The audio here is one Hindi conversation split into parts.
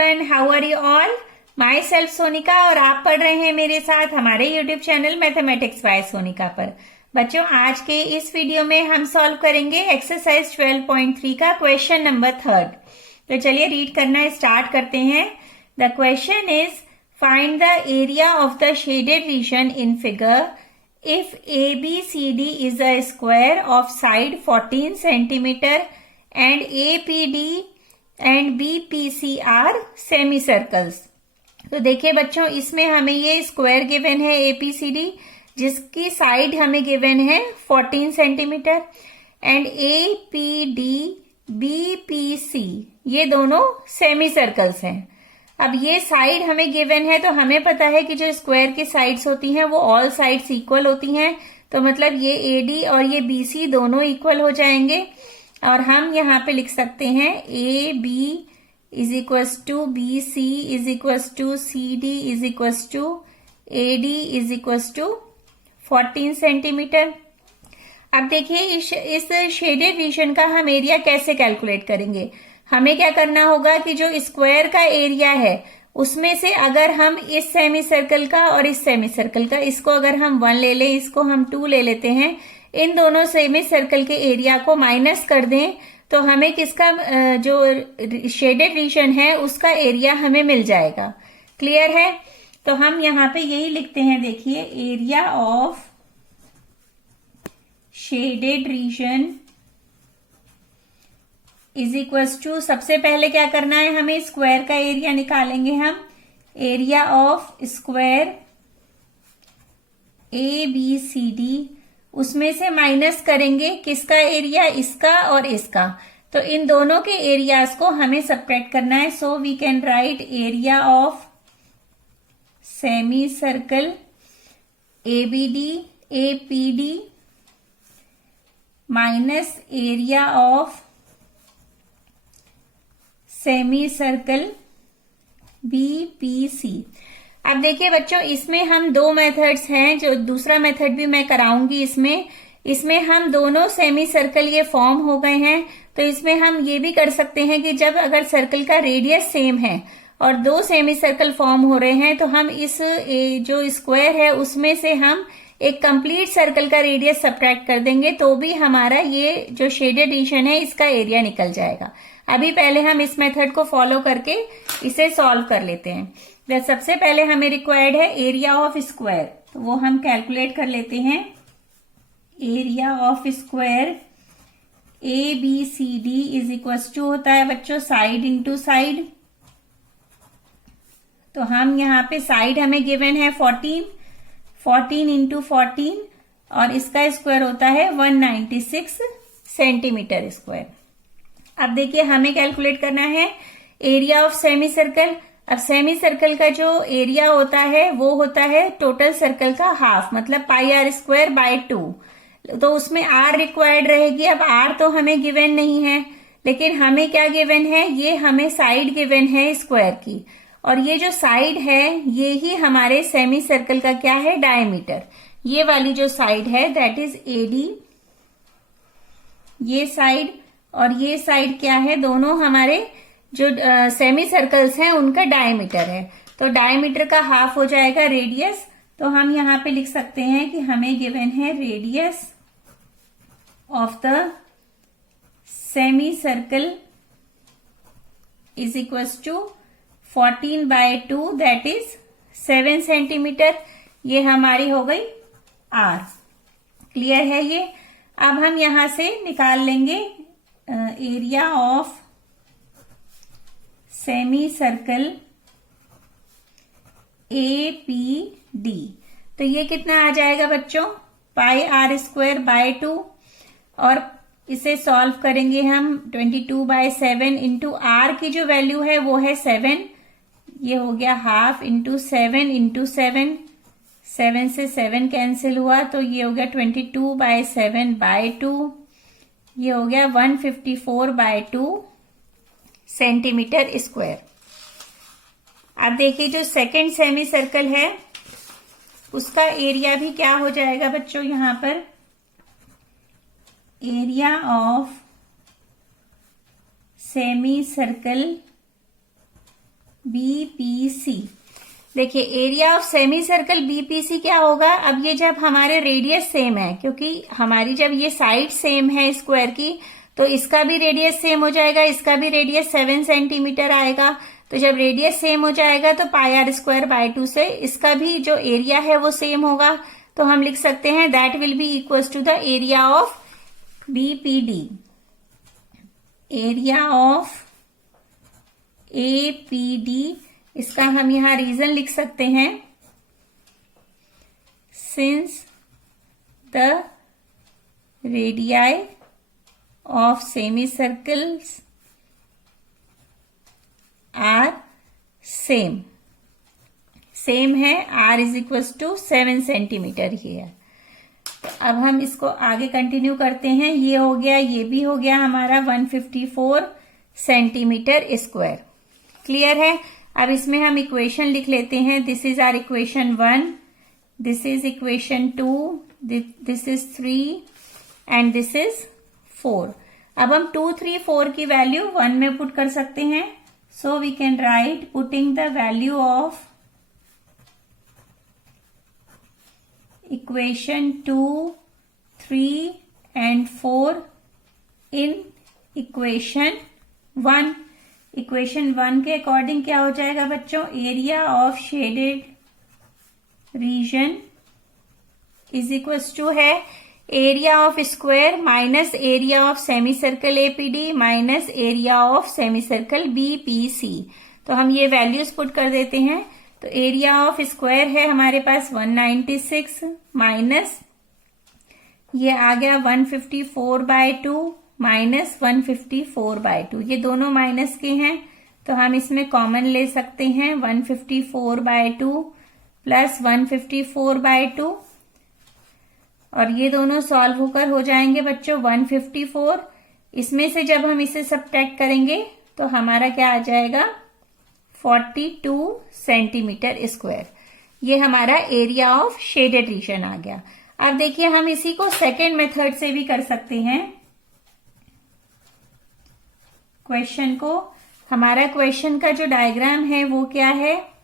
Everyone, how are you all? Myself Sonika और आप पढ़ रहे हैं मेरे साथ हमारे YouTube channel mathematics by Sonika पर। बच्चों, आज के इस वीडियो में हम सॉल्व करेंगे एक्सरसाइज 12.3 का क्वेश्चन नंबर 3। तो चलिए रीड करना स्टार्ट करते हैं। The question is find the area of the shaded region in figure if ABCD is a square of side 14 centimeter and APD and BPC are semicircles। तो देखिए बच्चों, इसमें हमें ये स्क्वायर गिवन है APCD, जिसकी साइड हमें गिवन है 14 सेंटीमीटर, एंड APD BPC ये दोनों सेमी सर्कल्स हैं। अब ये साइड हमें गिवन है, तो हमें पता है कि जो स्क्वायर की साइड्स होती हैं वो ऑल साइड्स इक्वल होती हैं। तो मतलब ये AD और ये BC दोनों इक्वल हो जाएंगे, और हम यहाँ पे लिख सकते हैं AB is equals to BC is equals to CD is equals to AD is equals to 14 centimetre. अब देखिए इस शेडेड रीजन का हम एरिया कैसे कैलकुलेट करेंगे। हमें क्या करना होगा कि जो स्क्वायर का एरिया है उसमें से अगर हम इस सेमी सर्कल का और इस सेमी सर्कल का, इसको अगर हम 1 ले लें, इसको हम 2 ले लेते हैं, इन दोनों सेमी सर्कल के एरिया को माइनस कर दें, तो हमें किसका जो शेडेड रीजन है उसका एरिया हमें मिल जाएगा। क्लियर है? तो हम यहाँ पे यही लिखते हैं, देखिए area of shaded region is equals to, सबसे पहले क्या करना है, हमें स्क्वायर का एरिया निकालेंगे हम। एरिया ऑफ स्क्वायर ABCD, उसमें से माइनस करेंगे किसका एरिया, इसका और इसका। तो इन दोनों के एरियाज को हमें सब्ट्रैक्ट करना है। So we can write area of semi circle APD minus area of semi circle BPC। अब देखिए बच्चों, इसमें हम 2 मेथड्स हैं, जो दूसरा मेथड भी मैं कराऊंगी। इसमें हम दोनों सेमी सर्कल ये फॉर्म हो गए हैं, तो इसमें हम ये भी कर सकते हैं कि जब अगर सर्कल का रेडियस सेम है और 2 सेमी सर्कल फॉर्म हो रहे हैं, तो हम इस जो स्क्वायर है उसमें से हम एक कंप्लीट सर्कल का रेडियस सब्ट्रैक्ट कर देंगे, तो भी हमारा ये जो शेडेड रीजन है इसका एरिया निकल जाएगा। अभी पहले हम इस मेथड को फॉलो करके इसे सॉल्व कर लेते हैं। सबसे पहले हमें रिक्वायर्ड है एरिया ऑफ स्क्वायर, तो वो हम कैलकुलेट कर लेते हैं। Area of square ABCD is equal to होता है बच्चों साइड इंटू साइड। तो हम यहाँ पे साइड हमें गिवन है 14 इंटू 14, और इसका स्क्वायर होता है 196 सेंटीमीटर स्क्वायर। अब देखिए हमें कैलकुलेट करना है एरिया ऑफ सेमी सर्कल। अब सेमी सर्कल का जो एरिया होता है वो होता है टोटल सर्कल का हाफ, मतलब πr²/2। तो उसमें r रिक्वायर्ड रहेगी। अब r तो हमें गिवन नहीं है, लेकिन हमें क्या गिवन है, ये हमें साइड गिवन है स्क्वायर की, और ये जो साइड है ये ही हमारे सेमी सर्कल का क्या है, डायमीटर। ये वाली जो साइड है दैट इज AD, ये साइड और ये साइड क्या है, दोनों हमारे जो सेमी सर्कल्स हैं उनका डायमीटर है। तो डायमीटर का हाफ हो जाएगा रेडियस। तो हम यहाँ पे लिख सकते हैं कि हमें गिवन है radius of the semi circle is equals to 14/2 that is 7 centimetre. ये हमारी हो गई R। क्लियर है ये? अब हम यहां से निकाल लेंगे area of semi circle APD। तो ये कितना आ जाएगा बच्चों, πr²/2, और इसे सॉल्व करेंगे हम 22/7 इंटू R की जो वैल्यू है वो है 7। ये हो गया हाफ इंटू 7 इंटू 7, 7 से 7 कैंसिल हुआ, तो ये हो गया 22/7/2। ये हो गया 154/2 सेंटीमीटर स्क्वायर। अब देखिए जो सेकंड सेमी सर्कल है उसका एरिया भी क्या हो जाएगा बच्चों, यहां पर area of semi circle BPC। देखिए area of semi circle BPC क्या होगा, अब ये जब हमारे रेडियस सेम है, क्योंकि हमारी जब ये साइड सेम है स्क्वायर की, तो इसका भी रेडियस सेम हो जाएगा, इसका भी रेडियस 7 सेंटीमीटर आएगा। तो जब रेडियस सेम हो जाएगा तो πr²/2 से इसका भी जो एरिया है वो सेम होगा। तो हम लिख सकते हैं that will be equal to the area of BPD। Area of APD, इसका हम यहां रीजन लिख सकते हैं, since the radii of semi circles are same है, r is equal to 7 centimetre ही है। तो अब हम इसको आगे कंटिन्यू करते हैं। ये हो गया, ये भी हो गया हमारा 154 सेंटीमीटर स्क्वायर। क्लियर है। अब इसमें हम इक्वेशन लिख लेते हैं। This is our equation 1, this is equation 2, this is 3 and this is 4। अब हम 2, 3, 4 की वैल्यू 1 में पुट कर सकते हैं। So we can write putting the value of equation 2, 3 and 4 in equation 1। Equation 1 के अकॉर्डिंग क्या हो जाएगा बच्चों, area of shaded region is equal to है area of square minus area of semi circle APD minus area of semi circle BPC। तो हम ये वैल्यूज पुट कर देते हैं। तो एरिया ऑफ स्क्वायर है हमारे पास 196 माइनस ये आ गया 154/2 माइनस 154/2, ये दोनों माइनस के हैं तो हम इसमें कॉमन ले सकते हैं 154/2 प्लस 154/2 और ये दोनों सॉल्व होकर हो जाएंगे बच्चों 154। इसमें से जब हम इसे सब्ट्रैक्ट करेंगे तो हमारा क्या आ जाएगा 42 सेंटीमीटर स्क्वायर। ये हमारा एरिया ऑफ शेडेड रीजन आ गया। अब देखिए हम इसी को सेकेंड मेथड से भी कर सकते हैं। क्वेश्चन को, हमारा क्वेश्चन का जो डायग्राम है वो क्या है,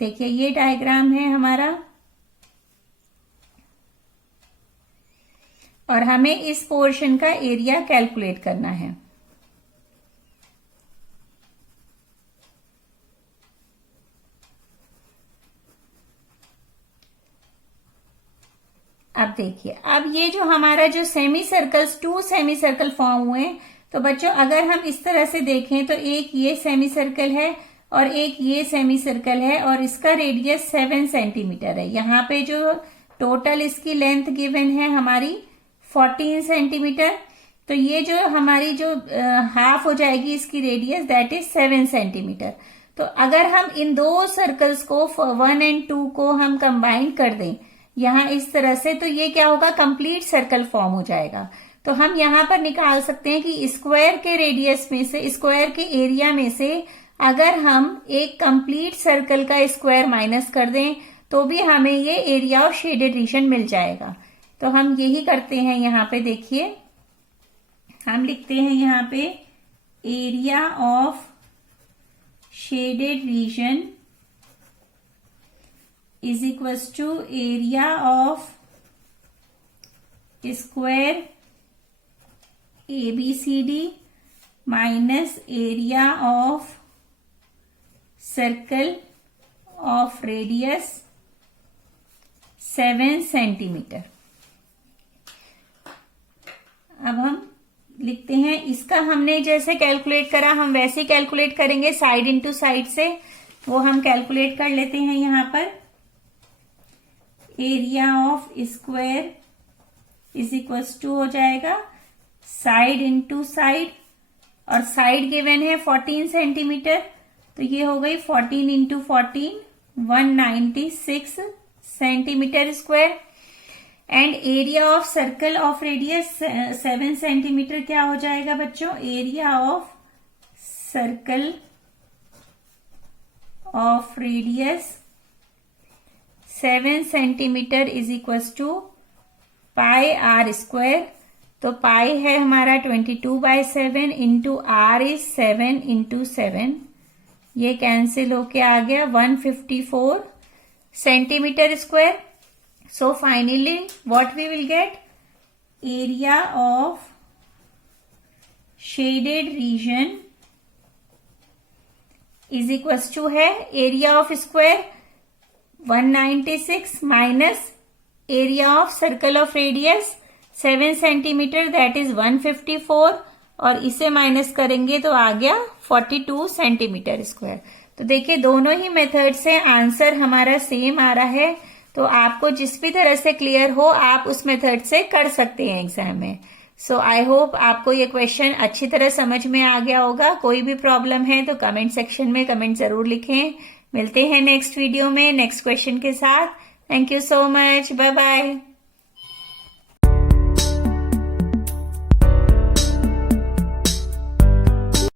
देखिए ये डायग्राम है हमारा और हमें इस पोर्शन का एरिया कैलकुलेट करना है। अब देखिए, अब ये जो हमारा जो semi circles 2 semi circle form हुए हैं, तो बच्चों अगर हम इस तरह से देखें तो एक ये सेमी सर्कल है और एक ये सेमी सर्कल है और इसका रेडियस 7 सेंटीमीटर है। यहाँ पे जो टोटल इसकी लेंथ गिवन है हमारी 14 सेंटीमीटर, तो ये जो हमारी जो हाफ हो जाएगी इसकी रेडियस दैट इज 7 सेंटीमीटर। तो अगर हम इन दो सर्कल्स को 1 और 2 को हम कंबाइन कर दें यहां इस तरह से, तो ये क्या होगा कंप्लीट सर्कल फॉर्म हो जाएगा। तो हम यहां पर निकाल सकते हैं कि स्क्वायर के रेडियस में से, स्क्वायर के एरिया में से अगर हम एक कंप्लीट सर्कल का स्क्वायर माइनस कर दें तो भी हमें ये एरिया ऑफ शेडेड रीजन मिल जाएगा। तो हम यही करते हैं। यहाँ पे देखिए हम लिखते हैं यहाँ पे area of shaded region is equals to area of square ABCD minus area of circle of radius 7 centimetre. अब हम लिखते हैं इसका हमने जैसे कैलकुलेट करा हम वैसे ही कैलकुलेट करेंगे साइड इनटू साइड से, वो हम कैलकुलेट कर लेते हैं। यहां पर area of square is equals to हो जाएगा साइड इनटू साइड और साइड गिवन है 14 सेंटीमीटर, तो ये हो गई 14 into 14 196 centimetre square and area of circle of radius 7 centimetre क्या हो जाएगा बच्चों, area of circle of radius 7 centimetre is equal to πr square. तो पाई है हमारा 22/7 इंटू आर इज 7 इंटू 7, ये कैंसिल होके आ गया 154 centimetre square. So finally what we will get, area of shaded region is equals to है area of square 196 minus area of circle of radius 7 centimetre that is 154, और इसे माइनस करेंगे तो आ गया 42 सेंटीमीटर स्क्वायर. तो देखिए दोनों ही मेथड से आंसर हमारा सेम आ रहा है. तो आपको जिस भी तरह से क्लियर हो आप उस मेथड से कर सकते हैं एग्जाम में. सो आई होप आपको ये क्वेश्चन अच्छी तरह समझ में आ गया होगा. कोई भी प्रॉब्लम है तो कमेंट सेक्शन में कमेंट जरूर लिखें. मिलते हैं नेक्स्ट वीडियो में नेक्स्ट क्वेश्चन के साथ. Thank you so much. Bye bye.